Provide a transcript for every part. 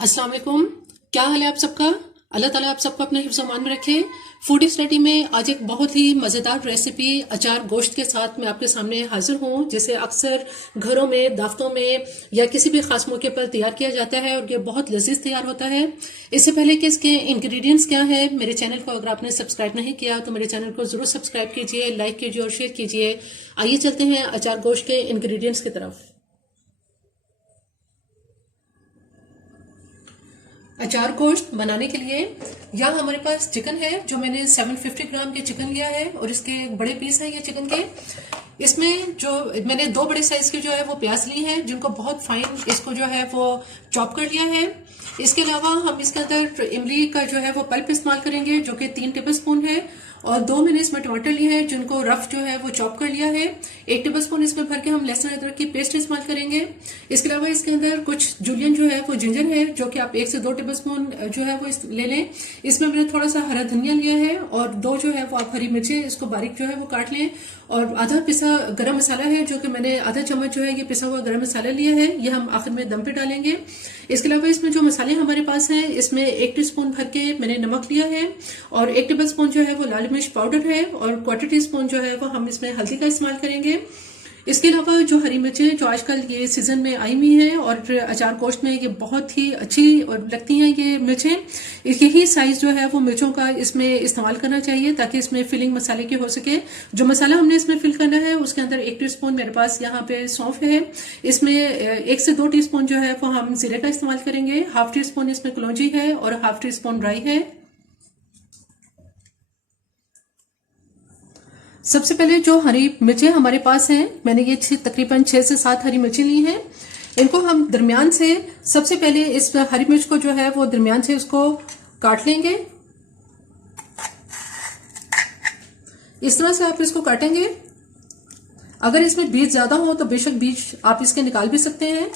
अस्सलाम वालेकुम। क्या हाल है आप सबका? अल्लाह ताला आप सबको अपने हिफ्ज़ अमान में रखे। फूडी स्टडी में आज एक बहुत ही मज़ेदार रेसिपी अचार गोश्त के साथ मैं आपके सामने हाजिर हूँ, जिसे अक्सर घरों में, दावतों में या किसी भी खास मौके पर तैयार किया जाता है और ये बहुत लजीज तैयार होता है। इससे पहले कि इसके इंग्रेडिएंट्स क्या है, मेरे चैनल को अगर आपने सब्सक्राइब नहीं किया तो मेरे चैनल को ज़रूर सब्सक्राइब कीजिए, लाइक कीजिए और शेयर कीजिए। आइए चलते हैं अचार गोश्त के इंग्रेडिएंट्स की तरफ। अचार गोश्त बनाने के लिए यहाँ हमारे पास चिकन है, जो मैंने 750 ग्राम के चिकन लिया है और इसके बड़े पीस हैं ये चिकन के। इसमें जो मैंने 2 बड़े साइज के जो है वो प्याज ली हैं, जिनको बहुत फाइन इसको जो है वो चॉप कर लिया है। इसके अलावा हम इसके अंदर इमली का जो है वो पल्प इस्तेमाल करेंगे, जो कि 3 टेबल स्पून है, और 2 मैंने इसमें टमाटर लिए हैं जिनको रफ जो है वो चॉप कर लिया है। 1 टेबल स्पून इसमें भर के हम लहसुन अदरक की पेस्ट इस्तेमाल करेंगे। इसके अलावा इसके अंदर कुछ जूलियन जो है वो जिंजर है, जो कि आप 1 से 2 टेबल स्पून जो है वो ले लें। इसमें मैंने थोड़ा सा हरा धनिया लिया है और 2 जो है वो आप हरी मिर्चें इसको बारीक जो है वो काट लें, और आधा पिसा गरम मसाला है, जो कि मैंने आधा चम्मच जो है ये पिसा हुआ गरम मसाला लिया है, ये हम आखिर में दम पे डालेंगे। इसके अलावा इसमें जो मसाले हमारे पास हैं, इसमें 1 टीस्पून भर के मैंने नमक लिया है और 1 टेबल स्पून जो है वो लाल मिर्च पाउडर है और 1/4 टीस्पून जो है वो हम इसमें हल्दी का इस्तेमाल करेंगे। इसके अलावा जो हरी मिर्चें जो आजकल ये सीजन में आई हुई हैं और अचार गोश्त में ये बहुत ही अच्छी और लगती हैं ये मिर्चें, यही साइज जो है वो मिर्चों का इसमें इस्तेमाल करना चाहिए ताकि इसमें फिलिंग मसाले की हो सके। जो मसाला हमने इसमें फिल करना है उसके अंदर 1 टीस्पून मेरे पास यहाँ पे सौंफ है, इसमें 1 से 2 टीस्पून जो है वो हम जीरे का इस्तेमाल करेंगे, 1/2 टीस्पून इसमें कलौंजी है और 1/2 टीस्पून राई है। सबसे पहले जो हरी मिर्चें हमारे पास हैं, मैंने ये तकरीबन 6 से 7 हरी मिर्चें ली हैं। इनको हम दरमियान से, सबसे पहले इस हरी मिर्च को जो है वो दरमियान से इसको काट लेंगे। इस तरह से आप इसको काटेंगे। अगर इसमें बीज ज्यादा हो तो बेशक बीज आप इसके निकाल भी सकते हैं,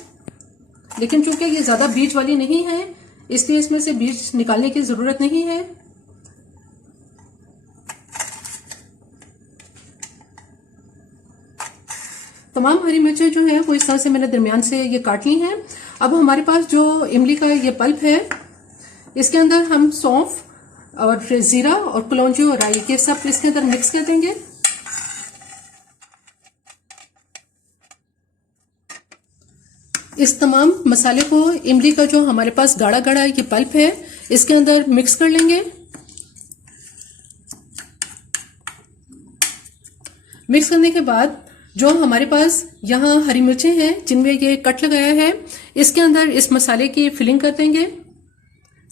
लेकिन चूंकि ये ज्यादा बीज वाली नहीं है इसलिए इसमें से बीज निकालने की जरूरत नहीं है। तमाम हरी मिर्चें जो है वो इस तरह से मैंने दरमियान से ये काट ली हैं। अब हमारे पास जो इमली का ये पल्प है, इसके अंदर हम सौंफ और जीरा और कलौंजी और राई के सब इसके अंदर मिक्स कर देंगे। इस तमाम मसाले को इमली का जो हमारे पास गाढ़ा गाढ़ा ये पल्प है इसके अंदर मिक्स कर लेंगे। मिक्स करने के बाद जो हमारे पास यहाँ हरी मिर्चें हैं जिनमें ये कट लगाया है, इसके अंदर इस मसाले की फिलिंग कर देंगे।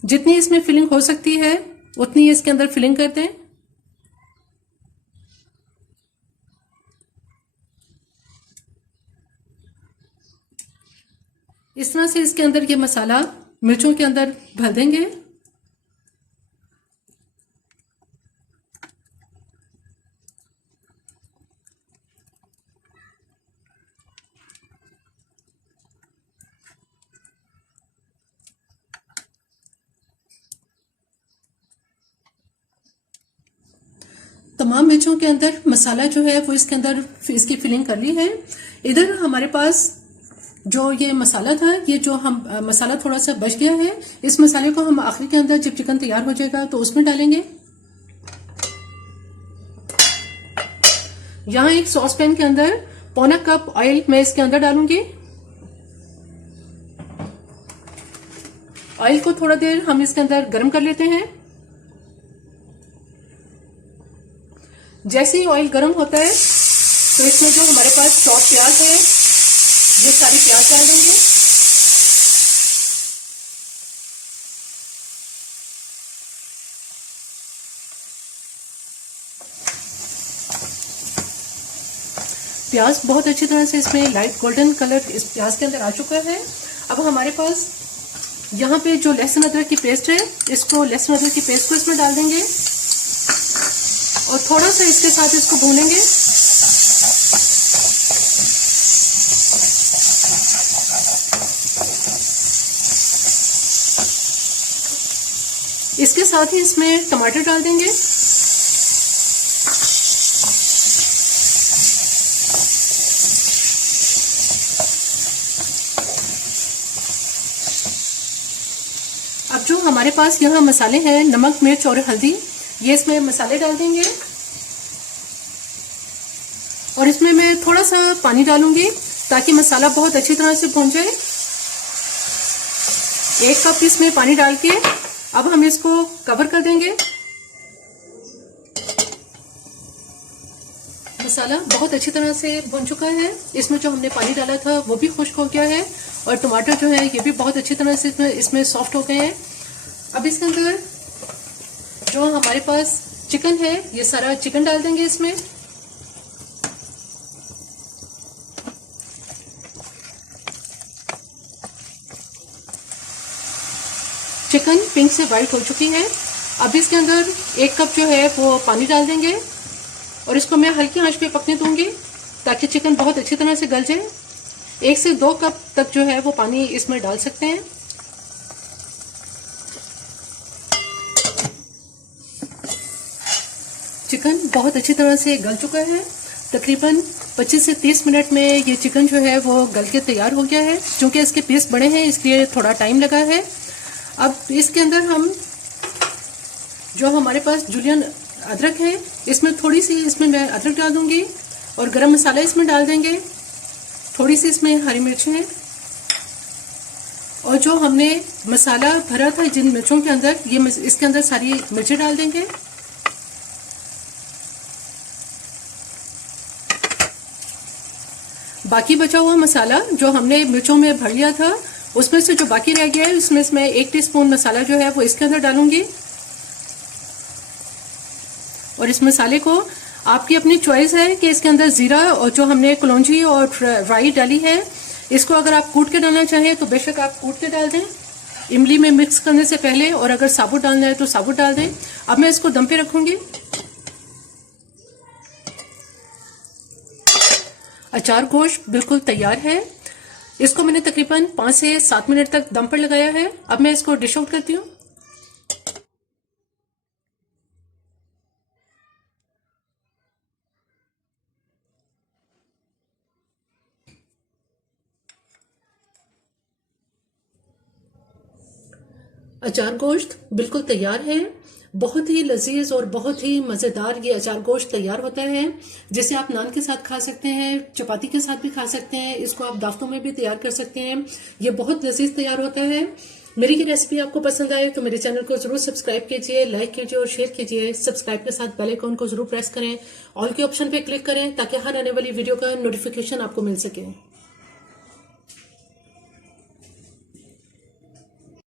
जितनी इसमें फिलिंग हो सकती है उतनी इसके अंदर फिलिंग कर दें। इस तरह से इसके अंदर ये मसाला मिर्चों के अंदर भर देंगे। तमाम मिर्चों के अंदर मसाला जो है वो इसके अंदर इसकी फिलिंग कर ली है। इधर हमारे पास जो ये मसाला था, ये जो हम मसाला थोड़ा सा बच गया है, इस मसाले को हम आखिर के अंदर जब चिकन तैयार हो जाएगा तो उसमें डालेंगे। यहाँ एक सॉस पैन के अंदर 1/4 कप ऑयल मैं इसके अंदर डालूंगी। ऑयल को थोड़ा देर हम इसके अंदर गर्म कर लेते हैं। जैसे ही ऑयल गर्म होता है तो इसमें जो हमारे पास चॉप प्याज है ये सारी प्याज डाल देंगे। प्याज बहुत अच्छी तरह से इसमें लाइट गोल्डन कलर इस प्याज के अंदर आ चुका है। अब हमारे पास यहाँ पे जो लहसुन अदरक की पेस्ट है, इसको लहसुन अदरक की पेस्ट को इसमें डाल देंगे और थोड़ा सा इसके साथ इसको भूनेंगे। इसके साथ ही इसमें टमाटर डाल देंगे। अब जो हमारे पास यहाँ मसाले हैं, नमक, मिर्च और हल्दी, ये इसमें मसाले डाल देंगे और इसमें मैं थोड़ा सा पानी डालूंगी ताकि मसाला बहुत अच्छी तरह से भून जाए। 1 कप इसमें पानी डाल के अब हम इसको कवर कर देंगे। मसाला बहुत अच्छी तरह से भुन चुका है। इसमें जो हमने पानी डाला था वो भी खुश्क हो गया है और टमाटर जो है ये भी बहुत अच्छी तरह से इसमें सॉफ्ट हो गए हैं। अब इसके अंदर जो हमारे पास चिकन है, ये सारा चिकन डाल देंगे इसमें। चिकन पिंक से वाइट हो चुकी है। अब इसके अंदर 1 कप जो है वो पानी डाल देंगे और इसको मैं हल्की आंच पे पकने दूंगी ताकि चिकन बहुत अच्छी तरह से गल जाए। 1 से 2 कप तक जो है वो पानी इसमें डाल सकते हैं। चिकन बहुत अच्छी तरह से गल चुका है। तकरीबन 25 से 30 मिनट में ये चिकन जो है वो गल के तैयार हो गया है। क्योंकि इसके पीस बड़े हैं इसलिए थोड़ा टाइम लगा है। अब इसके अंदर हम जो हमारे पास जुलियन अदरक है, इसमें थोड़ी सी इसमें मैं अदरक डाल दूंगी और गरम मसाला इसमें डाल देंगे। थोड़ी सी इसमें हरी मिर्च है और जो हमने मसाला भरा था जिन मिर्चों के अंदर, ये इसके अंदर सारी मिर्चें डाल देंगे। बाकी बचा हुआ मसाला जो हमने मिर्चों में भर लिया था, उसमें से जो बाकी रह गया है उसमें मैं 1 टीस्पून मसाला जो है वो इसके अंदर डालूंगी। और इस मसाले को आपकी अपनी चॉइस है कि इसके अंदर जीरा और जो हमने कलौंजी और राई डाली है, इसको अगर आप कूट के डालना चाहें तो बेशक आप कूट के डाल दें इमली में मिक्स करने से पहले, और अगर साबुत डालना है तो साबुत डाल दें। अब मैं इसको दम पे रखूंगी। अचार गोश्त बिल्कुल तैयार है। इसको मैंने तकरीबन 5 से 7 मिनट तक दम पर लगाया है। अब मैं इसको डिश आउट करती हूँ। अचार गोश्त बिल्कुल तैयार है। बहुत ही लजीज और बहुत ही मज़ेदार ये अचार गोश्त तैयार होता है, जिसे आप नान के साथ खा सकते हैं, चपाती के साथ भी खा सकते हैं। इसको आप दावतों में भी तैयार कर सकते हैं। ये बहुत लजीज तैयार होता है। मेरी ये रेसिपी आपको पसंद आए तो मेरे चैनल को जरूर सब्सक्राइब कीजिए, लाइक कीजिए और शेयर कीजिए। सब्सक्राइब के साथ बेल आइकन को जरूर प्रेस करें, ऑल के ऑप्शन पे क्लिक करें ताकि हर आने वाली वीडियो का नोटिफिकेशन आपको मिल सके।